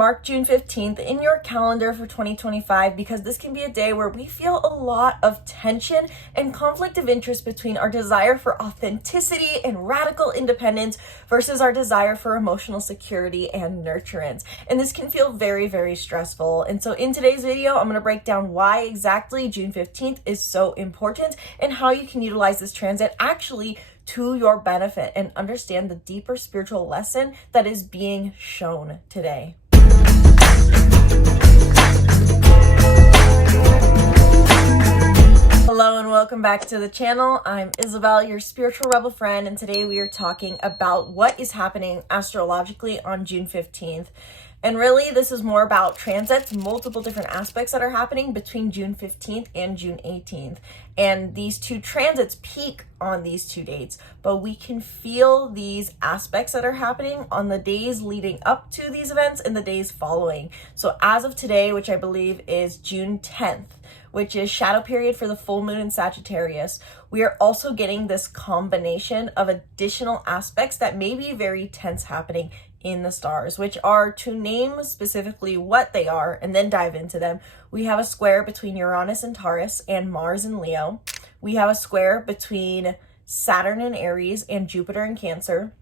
Mark June 15th in your calendar for 2025 because this can be a day where we feel a lot of tension and conflict of interest between our desire for authenticity and radical independence versus our desire for emotional security and nurturance. And this can feel very, very stressful. And so in today's video, I'm going to break down why exactly June 15th is so important and how you can utilize this transit actually to your benefit and understand the deeper spiritual lesson that is being shown today. Hello and welcome back to the channel. I'm Isabel, your spiritual rebel friend, and today we are talking about what is happening astrologically on June 15th. And really, this is more about transits, multiple different aspects that are happening between June 15th and June 18th. And these two transits peak on these two dates, but we can feel these aspects that are happening on the days leading up to these events and the days following. So as of today, which I believe is June 10th, which is shadow period for the full moon in Sagittarius, we are also getting this combination of additional aspects that may be very tense happening in the stars, which are, to name specifically what they are and then dive into them. We have a square between Uranus and Taurus and Mars and Leo. We have a square between Saturn and Aries and Jupiter and Cancer.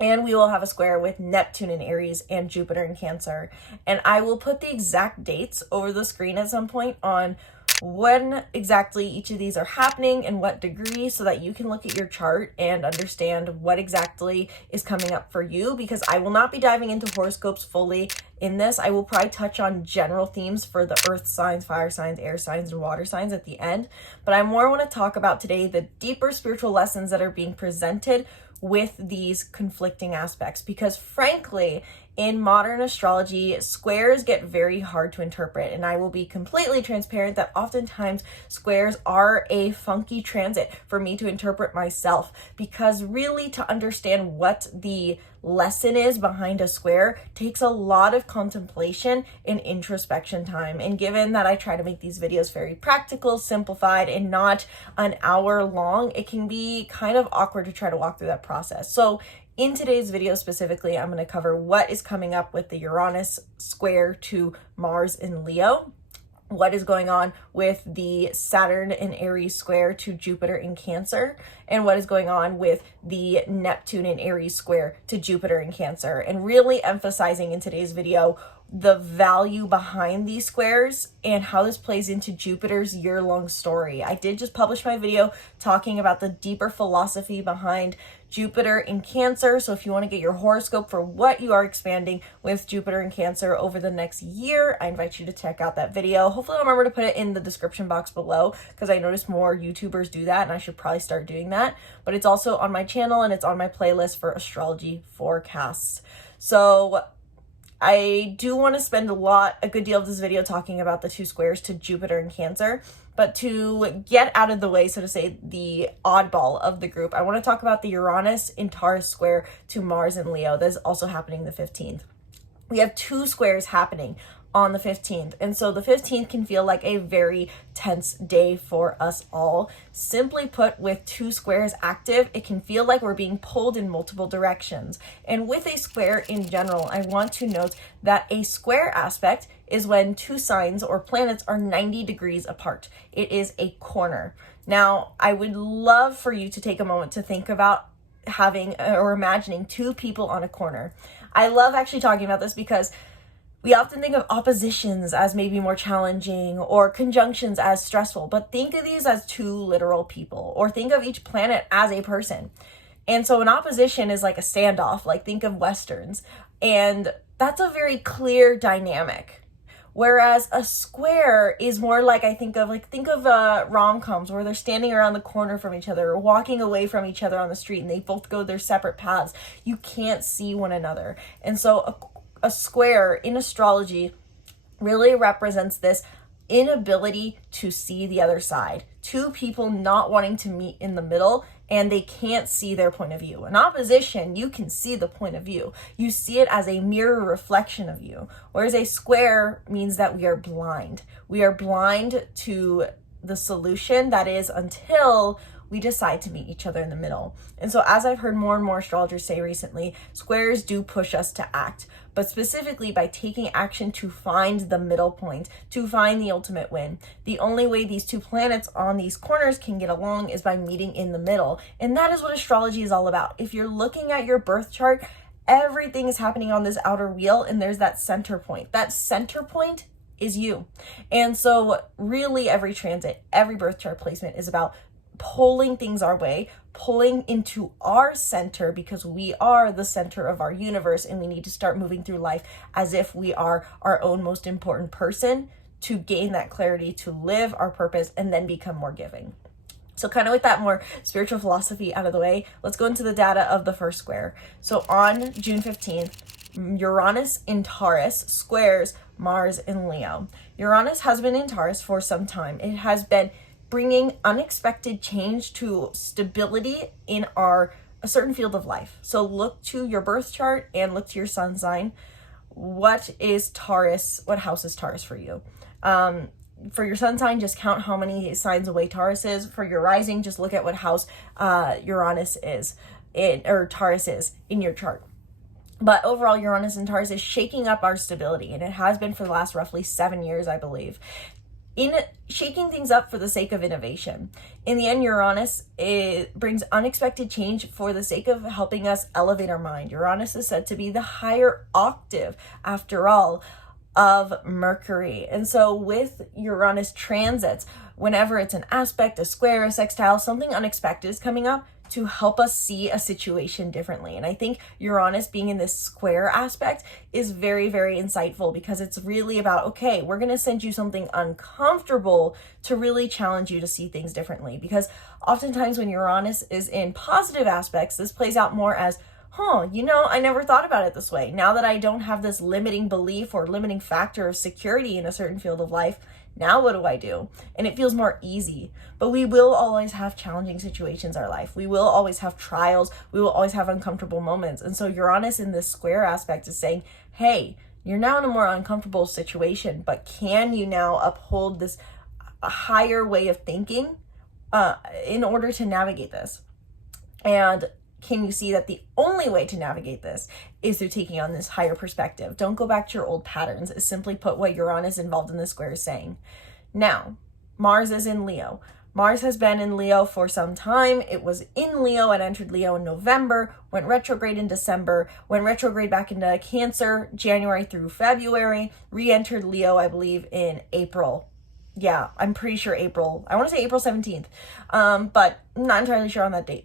And we will have a square with Neptune in Aries and Jupiter in Cancer. And I will put the exact dates over the screen at some point on when exactly each of these are happening and what degree, so that you can look at your chart and understand what exactly is coming up for you, because I will not be diving into horoscopes fully in this. I will probably touch on general themes for the earth signs, fire signs, air signs, and water signs at the end. But I more want to talk about today the deeper spiritual lessons that are being presented with these conflicting aspects, because frankly, in modern astrology, squares get very hard to interpret, and I will be completely transparent that oftentimes squares are a funky transit for me to interpret myself, because really to understand what the lesson is behind a square takes a lot of contemplation and introspection time. And given that I try to make these videos very practical, simplified, and not an hour long, it can be kind of awkward to try to walk through that process. So in today's video specifically, I'm going to cover what is coming up with the Uranus square to Mars in Leo, what is going on with the Saturn and Aries square to Jupiter in Cancer, and what is going on with the Neptune and Aries square to Jupiter in Cancer, and really emphasizing in today's video the value behind these squares and how this plays into Jupiter's year-long story. I did just publish my video talking about the deeper philosophy behind Jupiter in Cancer. So if you want to get your horoscope for what you are expanding with Jupiter in Cancer over the next year, I invite you to check out that video. Hopefully I'll remember to put it in the description box below, because I noticed more YouTubers do that and I should probably start doing that. But it's also on my channel and it's on my playlist for astrology forecasts. So I do want to spend a good deal of this video talking about the two squares to Jupiter and Cancer, but to get out of the way, so to say, the oddball of the group, I want to talk about the Uranus in Taurus square to Mars in Leo. That is also happening the 15th. We have two squares happening on the 15th. And so the 15th can feel like a very tense day for us all. Simply put, with two squares active, it can feel like we're being pulled in multiple directions. And with a square in general, I want to note that a square aspect is when two signs or planets are 90 degrees apart. It is a corner. Now, I would love for you to take a moment to think about having or imagining two people on a corner. I love actually talking about this because we often think of oppositions as maybe more challenging or conjunctions as stressful, but think of these as two literal people, or think of each planet as a person. And so an opposition is like a standoff, like think of Westerns, and that's a very clear dynamic. Whereas a square is more like, I think of rom-coms where they're standing around the corner from each other or walking away from each other on the street and they both go their separate paths. You can't see one another. And so a square in astrology really represents this inability to see the other side. Two people not wanting to meet in the middle, and they can't see their point of view. In opposition, you can see the point of view. You see it as a mirror reflection of you. Whereas a square means that we are blind. We are blind to the solution, that is, until we decide to meet each other in the middle. And so as I've heard more and more astrologers say recently, squares do push us to act, but specifically by taking action to find the middle point, to find the ultimate win. The only way these two planets on these corners can get along is by meeting in the middle. And that is what astrology is all about. If you're looking at your birth chart, everything is happening on this outer wheel, and there's that center point. That center point is you. And so really every transit, every birth chart placement is about pulling things our way, pulling into our center, because we are the center of our universe, and we need to start moving through life as if we are our own most important person to gain that clarity, to live our purpose, and then become more giving. So kind of with that more spiritual philosophy out of the way, let's go into the data of the first square. So on June 15th, Uranus in Taurus squares Mars in Leo. Uranus has been in Taurus for some time. It has been bringing unexpected change to stability in a certain field of life. So look to your birth chart and look to your sun sign. What is Taurus? What house is Taurus for you? For your sun sign, just count how many signs away Taurus is. For your rising, just look at what house Uranus is or Taurus is in your chart. But overall, Uranus and Taurus is shaking up our stability, and it has been for the last roughly 7 years, I believe, in shaking things up for the sake of innovation. In the end, Uranus brings unexpected change for the sake of helping us elevate our mind. Uranus is said to be the higher octave, after all, of Mercury. And so with Uranus transits, whenever it's an aspect, a square, a sextile, something unexpected is coming up to help us see a situation differently. And I think Uranus being in this square aspect is very, very insightful, because it's really about, okay, we're going to send you something uncomfortable to really challenge you to see things differently. Because oftentimes when Uranus is in positive aspects, this plays out more as, I never thought about it this way. Now that I don't have this limiting belief or limiting factor of security in a certain field of life, now what do I do? And it feels more easy. But we will always have challenging situations in our life. We will always have trials. We will always have uncomfortable moments. And so Uranus in this square aspect is saying, hey, you're now in a more uncomfortable situation, but can you now uphold this higher way of thinking in order to navigate this? And can you see that the only way to navigate this is through taking on this higher perspective? Don't go back to your old patterns, is simply put what Uranus involved in the square is saying. Now, Mars is in Leo. Mars has been in Leo for some time. It was in Leo and entered Leo in November, went retrograde in December, went retrograde back into Cancer, January through February, re-entered Leo, I believe, in April. Yeah, I'm pretty sure April. I want to say April 17th, but I'm not entirely sure on that date.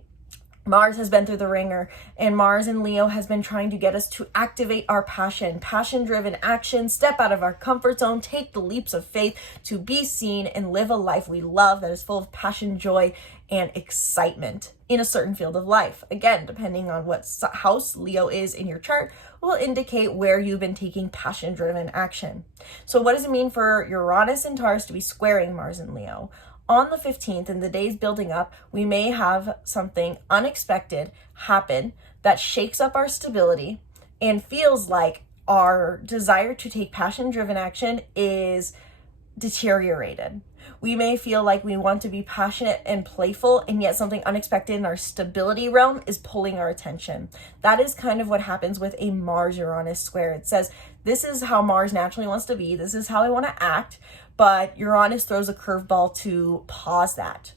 Mars has been through the ringer, and Mars in Leo has been trying to get us to activate our passion-driven action, step out of our comfort zone, take the leaps of faith to be seen and live a life we love that is full of passion, joy, and excitement in a certain field of life. Again, depending on what house Leo is in your chart, will indicate where you've been taking passion-driven action. So what does it mean for Uranus and Taurus to be squaring Mars and Leo? On the 15th, in the days building up, we may have something unexpected happen that shakes up our stability and feels like our desire to take passion-driven action is deteriorated. We may feel like we want to be passionate and playful, and yet something unexpected in our stability realm is pulling our attention. That is kind of what happens with a Mars-Uranus square. It says, this is how Mars naturally wants to be. This is how I want to act. But Uranus throws a curveball to pause that.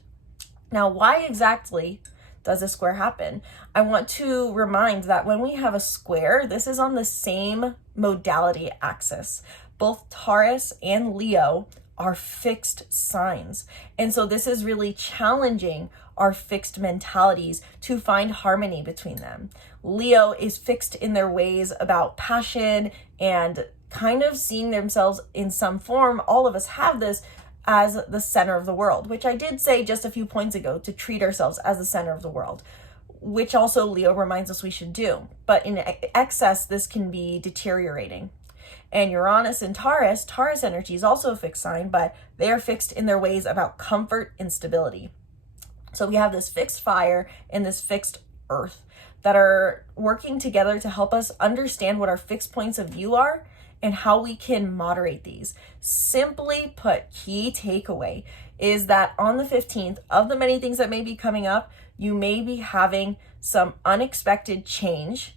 Now, why exactly does a square happen? I want to remind that when we have a square, this is on the same modality axis. Both Taurus and Leo are fixed signs. And so this is really challenging our fixed mentalities to find harmony between them. Leo is fixed in their ways about passion and kind of seeing themselves in some form. All of us have this as the center of the world, which I did say just a few points ago, to treat ourselves as the center of the world, which also Leo reminds us we should do. But in excess, this can be deteriorating. And Uranus and Taurus energy is also a fixed sign, but they are fixed in their ways about comfort and stability. So we have this fixed fire and this fixed earth that are working together to help us understand what our fixed points of view are and how we can moderate these. Simply put, key takeaway is that on the 15th, of the many things that may be coming up, you may be having some unexpected change,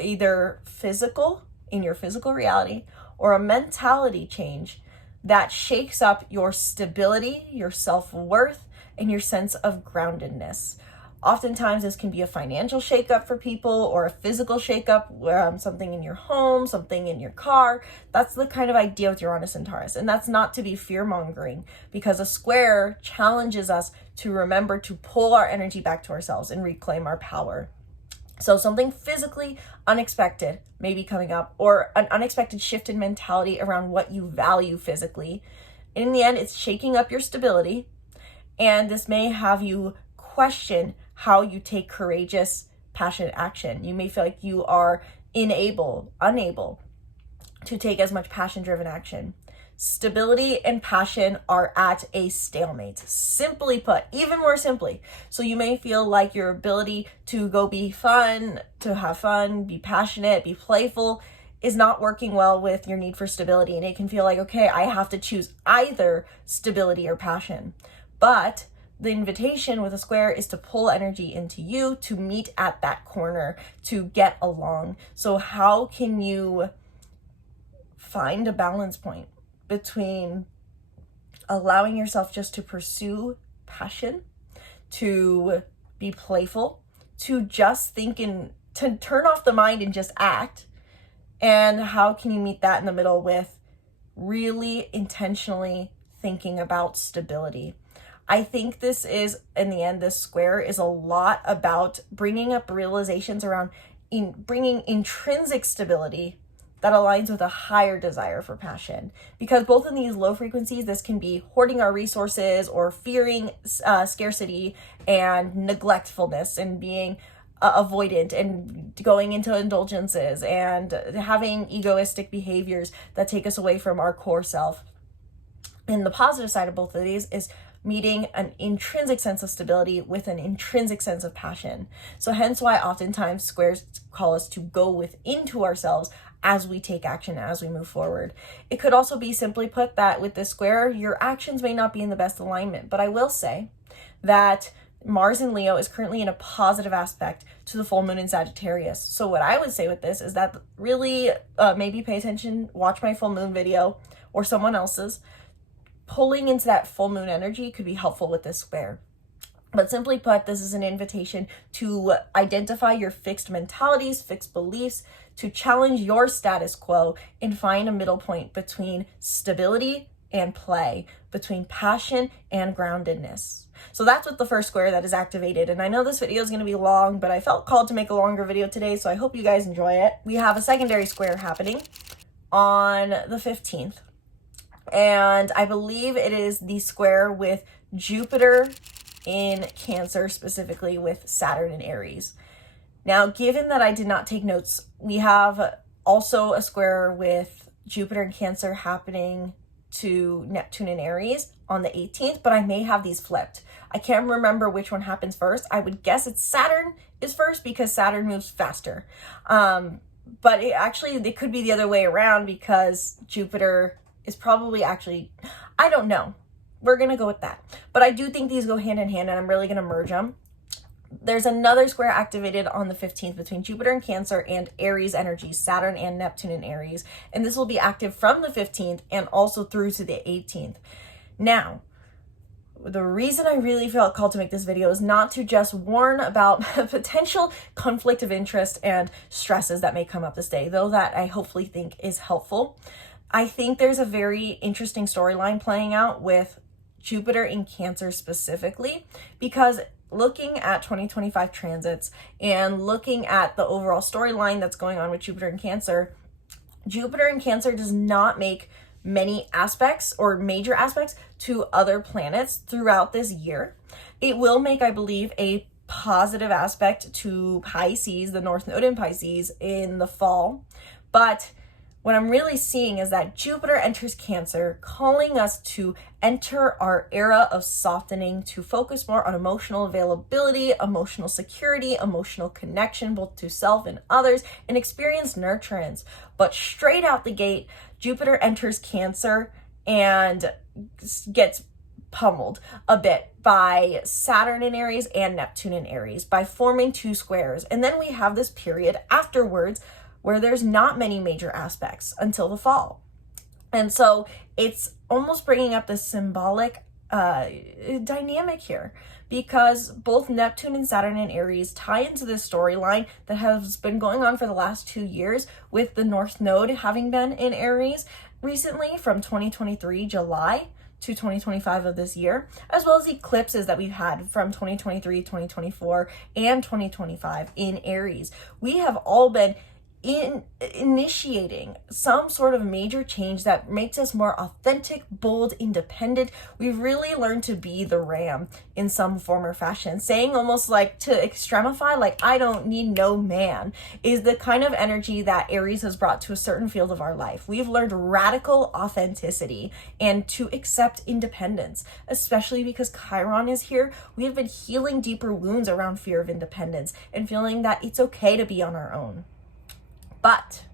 either physical, in your physical reality, or a mentality change that shakes up your stability, your self-worth, and your sense of groundedness. Oftentimes, this can be a financial shakeup for people or a physical shakeup, something in your home, something in your car. That's the kind of idea with Uranus and Taurus. And that's not to be fear-mongering, because a square challenges us to remember to pull our energy back to ourselves and reclaim our power. So something physically unexpected may be coming up, or an unexpected shift in mentality around what you value physically. In the end, it's shaking up your stability, and this may have you question how you take courageous, passionate action. You may feel like you are unable to take as much passion-driven action. Stability and passion are at a stalemate, simply put, even more simply. So you may feel like your ability to go be fun, to have fun, be passionate, be playful is not working well with your need for stability. And it can feel like, okay, I have to choose either stability or passion. But the invitation with a square is to pull energy into you, to meet at that corner, to get along. So how can you find a balance point between allowing yourself just to pursue passion, to be playful, to just think and to turn off the mind and just act? And how can you meet that in the middle with really intentionally thinking about stability? I think this is, in the end, this square is a lot about bringing up realizations around bringing intrinsic stability that aligns with a higher desire for passion. Because both in these low frequencies, this can be hoarding our resources or fearing scarcity and neglectfulness and being avoidant and going into indulgences and having egoistic behaviors that take us away from our core self. And the positive side of both of these is meeting an intrinsic sense of stability with an intrinsic sense of passion. So hence why oftentimes squares call us to go within to ourselves as we take action, as we move forward. It could also be simply put that with this square, your actions may not be in the best alignment. But I will say that Mars in Leo is currently in a positive aspect to the full moon in Sagittarius. So what I would say with this is that really maybe pay attention, watch my full moon video or someone else's. Pulling into that full moon energy could be helpful with this square. But simply put, this is an invitation to identify your fixed mentalities, fixed beliefs, to challenge your status quo and find a middle point between stability and play, between passion and groundedness. So that's what the first square that is activated. And I know this video is going to be long, but I felt called to make a longer video today, so I hope you guys enjoy it. We have a secondary square happening on the 15th. And I believe it is the square with Jupiter in Cancer, specifically with Saturn in Aries. Now, given that I did not take notes, we have also a square with Jupiter in Cancer happening to Neptune in Aries on the 18th, but I may have these flipped. I can't remember which one happens first. I would guess it's Saturn is first because Saturn moves faster. But it could be the other way around because Jupiter is probably I don't know. We're going to go with that. But I do think these go hand in hand, and I'm really going to merge them. There's another square activated on the 15th between Jupiter in Cancer and Aries energy, Saturn and Neptune in Aries. And this will be active from the 15th and also through to the 18th. Now, the reason I really felt called to make this video is not to just warn about potential conflict of interest and stresses that may come up this day, though that I hopefully think is helpful. I think there's a very interesting storyline playing out with Jupiter in Cancer specifically, because looking at 2025 transits and looking at the overall storyline that's going on with Jupiter in Cancer does not make many aspects or major aspects to other planets throughout this year. It will make, I believe, a positive aspect to Pisces, the North Node in Pisces, in the fall. But what I'm really seeing is that Jupiter enters Cancer, calling us to enter our era of softening, to focus more on emotional availability, emotional security, emotional connection, both to self and others, and experience nurturance. But straight out the gate, Jupiter enters Cancer and gets pummeled a bit by Saturn in Aries and Neptune in Aries by forming two squares. And then we have this period afterwards where there's not many major aspects until the fall. And so it's almost bringing up this symbolic dynamic here, because both Neptune and Saturn in Aries tie into this storyline that has been going on for the last 2 years, with the North Node having been in Aries recently from 2023 July to 2025 of this year, as well as eclipses that we've had from 2023, 2024, and 2025 in Aries. We have all been initiating some sort of major change that makes us more authentic, bold, independent. We've really learned to be the ram in some form or fashion. Saying almost like, to extremify, like, I don't need no man, is the kind of energy that Aries has brought to a certain field of our life. We've learned radical authenticity and to accept independence, especially because Chiron is here. We have been healing deeper wounds around fear of independence and feeling that it's okay to be on our own. But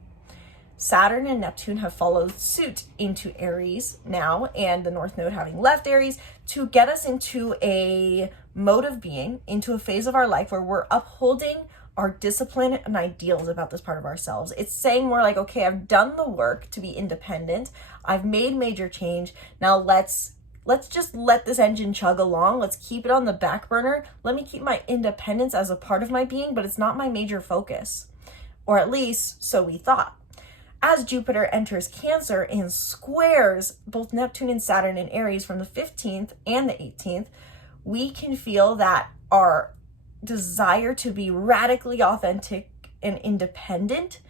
Saturn and Neptune have followed suit into Aries now, and the North Node having left Aries, to get us into a mode of being, into a phase of our life where we're upholding our discipline and ideals about this part of ourselves. It's saying more like, okay, I've done the work to be independent. I've made major change. Now let's just let this engine chug along. Let's keep it on the back burner. Let me keep my independence as a part of my being, but it's not my major focus. Or at least, so we thought. As Jupiter enters Cancer and squares both Neptune and Saturn in Aries from the 15th and the 18th, we can feel that our desire to be radically authentic and independent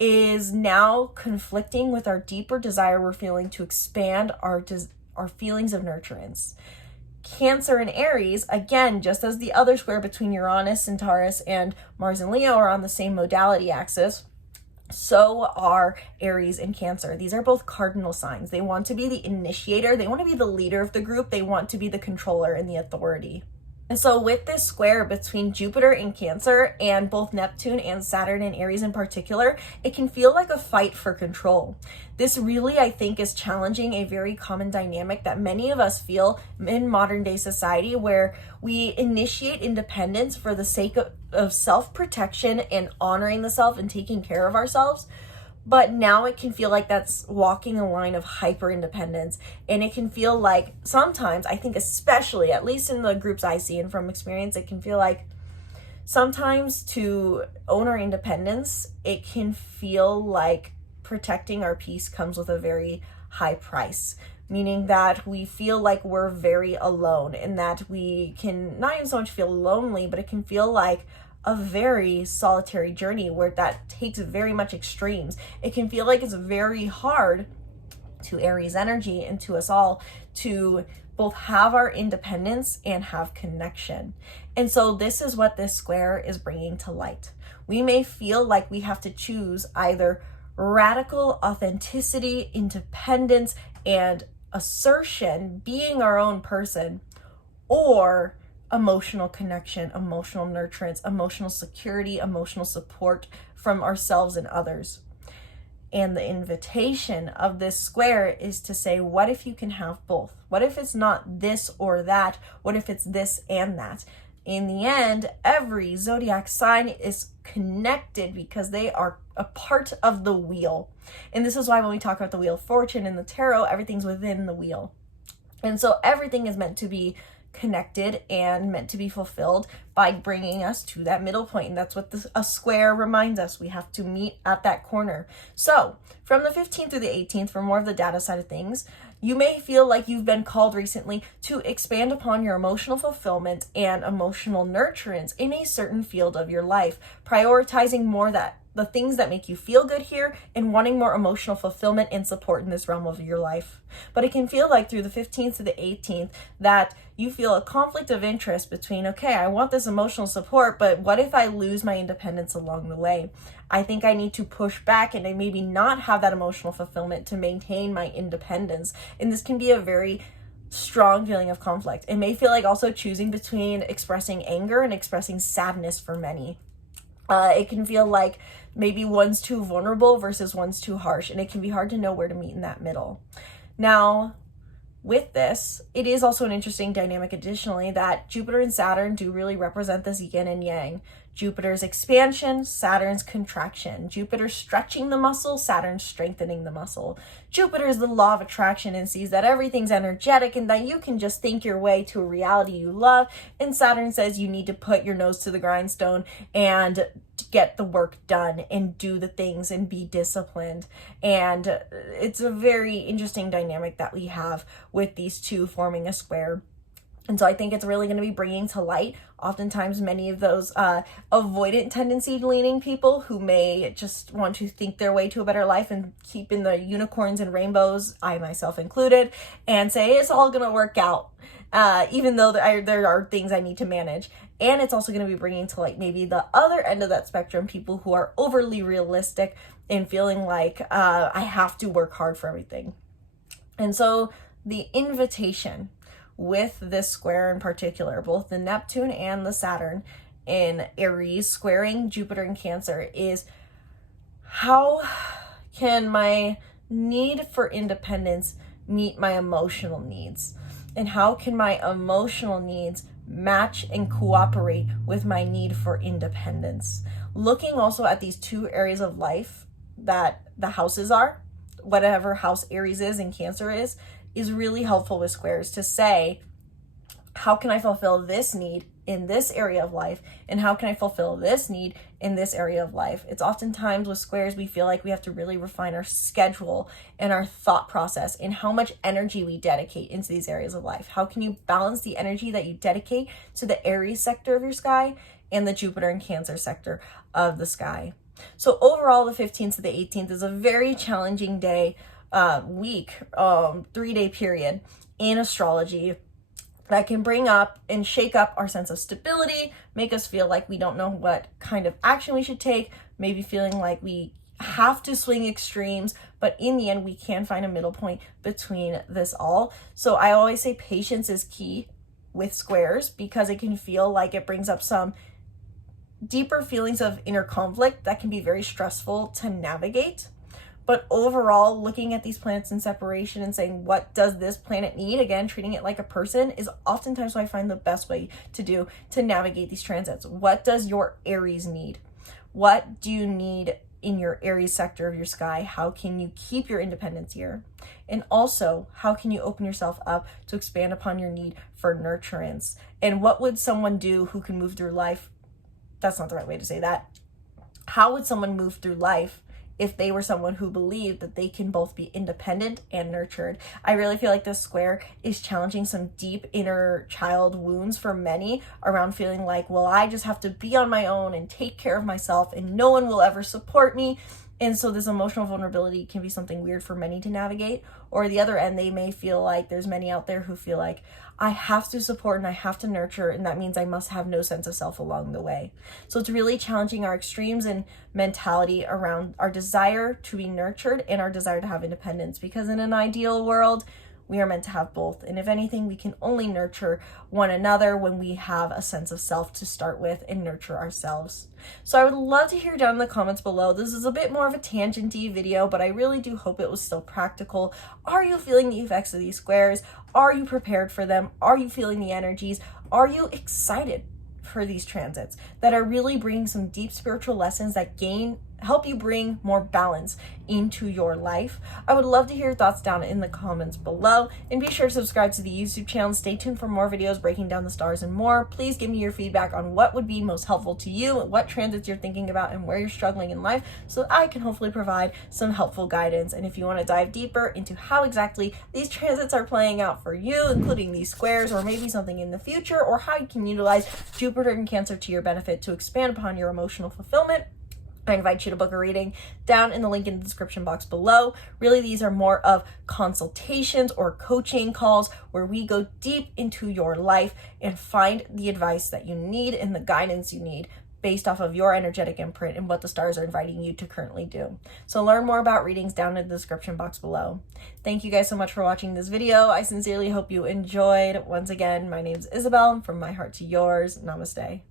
is now conflicting with our deeper desire we're feeling to expand our feelings of nurturance. Cancer and Aries, again, just as the other square between Uranus and Taurus and Mars and Leo are on the same modality axis, so are Aries and Cancer. These are both cardinal signs. They want to be the initiator. They want to be the leader of the group. They want to be the controller and the authority. And so with this square between Jupiter in Cancer and both Neptune and Saturn in Aries in particular, it can feel like a fight for control. This really, I think, is challenging a very common dynamic that many of us feel in modern day society, where we initiate independence for the sake of self-protection and honoring the self and taking care of ourselves. But now it can feel like that's walking a line of hyper independence. And it can feel like sometimes, I think especially, at least in the groups I see and from experience, it can feel like sometimes to own our independence, it can feel like protecting our peace comes with a very high price. Meaning that we feel like we're very alone, and that we can not even so much feel lonely, but it can feel like a very solitary journey where that takes very much extremes. It can feel like it's very hard to Aries energy and to us all to both have our independence and have connection. And so this is what this square is bringing to light. We may feel like we have to choose either radical authenticity, independence, and assertion, being our own person, or emotional connection, emotional nurturance, emotional security, emotional support from ourselves and others. And the invitation of this square is to say, what if you can have both? What if it's not this or that? What if it's this and that? In the end, every zodiac sign is connected because they are a part of the wheel. And this is why when we talk about the Wheel of Fortune in the tarot, everything's within the wheel. And so everything is meant to be connected and meant to be fulfilled by bringing us to that middle point. And that's what a square reminds us. We have to meet at that corner. So from the 15th through the 18th, for more of the data side of things, you may feel like you've been called recently to expand upon your emotional fulfillment and emotional nurturance in a certain field of your life, prioritizing more the things that make you feel good here and wanting more emotional fulfillment and support in this realm of your life. But it can feel like through the 15th to the 18th that you feel a conflict of interest between, okay, I want this emotional support, but what if I lose my independence along the way? I think I need to push back and I maybe not have that emotional fulfillment to maintain my independence. And this can be a very strong feeling of conflict. It may feel like also choosing between expressing anger and expressing sadness for many. It can feel like maybe one's too vulnerable versus one's too harsh, and it can be hard to know where to meet in that middle. Now, with this, it is also an interesting dynamic additionally that Jupiter and Saturn do really represent this yin and yang. Jupiter's expansion, Saturn's contraction. Jupiter stretching the muscle, Saturn strengthening the muscle. Jupiter is the law of attraction and sees that everything's energetic and that you can just think your way to a reality you love. And Saturn says you need to put your nose to the grindstone and get the work done and do the things and be disciplined. And it's a very interesting dynamic that we have with these two forming a square. And so I think it's really going to be bringing to light oftentimes many of those avoidant tendency leaning people who may just want to think their way to a better life and keep in the unicorns and rainbows, I myself included, and say it's all going to work out, even though there are things I need to manage. And it's also going to be bringing to light maybe the other end of that spectrum, people who are overly realistic and feeling like I have to work hard for everything. And so the invitation with this square in particular, both the Neptune and the Saturn in Aries squaring Jupiter in Cancer, is how can my need for independence meet my emotional needs? And how can my emotional needs match and cooperate with my need for independence? Looking also at these two areas of life that the houses are, whatever house Aries is and Cancer is really helpful with squares to say, how can I fulfill this need in this area of life? And how can I fulfill this need in this area of life? It's oftentimes with squares, we feel like we have to really refine our schedule and our thought process and how much energy we dedicate into these areas of life. How can you balance the energy that you dedicate to the Aries sector of your sky and the Jupiter and Cancer sector of the sky? So overall, the 15th to the 18th is a very challenging week, 3-day period in astrology that can bring up and shake up our sense of stability, make us feel like we don't know what kind of action we should take, maybe feeling like we have to swing extremes, but in the end, we can find a middle point between this all. So I always say patience is key with squares because it can feel like it brings up some deeper feelings of inner conflict that can be very stressful to navigate. But overall, looking at these planets in separation and saying, what does this planet need? Again, treating it like a person is oftentimes what I find the best way to do to navigate these transits. What does your Aries need? What do you need in your Aries sector of your sky? How can you keep your independence here? And also, how can you open yourself up to expand upon your need for nurturance? And what would someone do who can move through life? That's not the right way to say that. How would someone move through life if they were someone who believed that they can both be independent and nurtured? I really feel like this square is challenging some deep inner child wounds for many around feeling like, well, I just have to be on my own and take care of myself and no one will ever support me. And so this emotional vulnerability can be something weird for many to navigate. Or the other end, they may feel like there's many out there who feel like I have to support and I have to nurture, and that means I must have no sense of self along the way. So it's really challenging our extremes and mentality around our desire to be nurtured and our desire to have independence, because in an ideal world, we are meant to have both. And if anything, we can only nurture one another when we have a sense of self to start with and nurture ourselves. So I would love to hear down in the comments below. This is a bit more of a tangent-y video, but I really do hope it was still practical. Are you feeling the effects of these squares? Are you prepared for them? Are you feeling the energies? Are you excited for these transits that are really bringing some deep spiritual lessons that help you bring more balance into your life? I would love to hear your thoughts down in the comments below, and be sure to subscribe to the YouTube channel. Stay tuned for more videos breaking down the stars and more. Please give me your feedback on what would be most helpful to you, what transits you're thinking about, and where you're struggling in life, so that I can hopefully provide some helpful guidance. And if you want to dive deeper into how exactly these transits are playing out for you, including these squares or maybe something in the future, or how you can utilize Jupiter and Cancer to your benefit to expand upon your emotional fulfillment, I invite you to book a reading down in the link in the description box below. Really, these are more of consultations or coaching calls where we go deep into your life and find the advice that you need and the guidance you need based off of your energetic imprint and what the stars are inviting you to currently do. So learn more about readings down in the description box below. Thank you guys so much for watching this video. I sincerely hope you enjoyed. Once again, my name is Isabel, and from my heart to yours, namaste.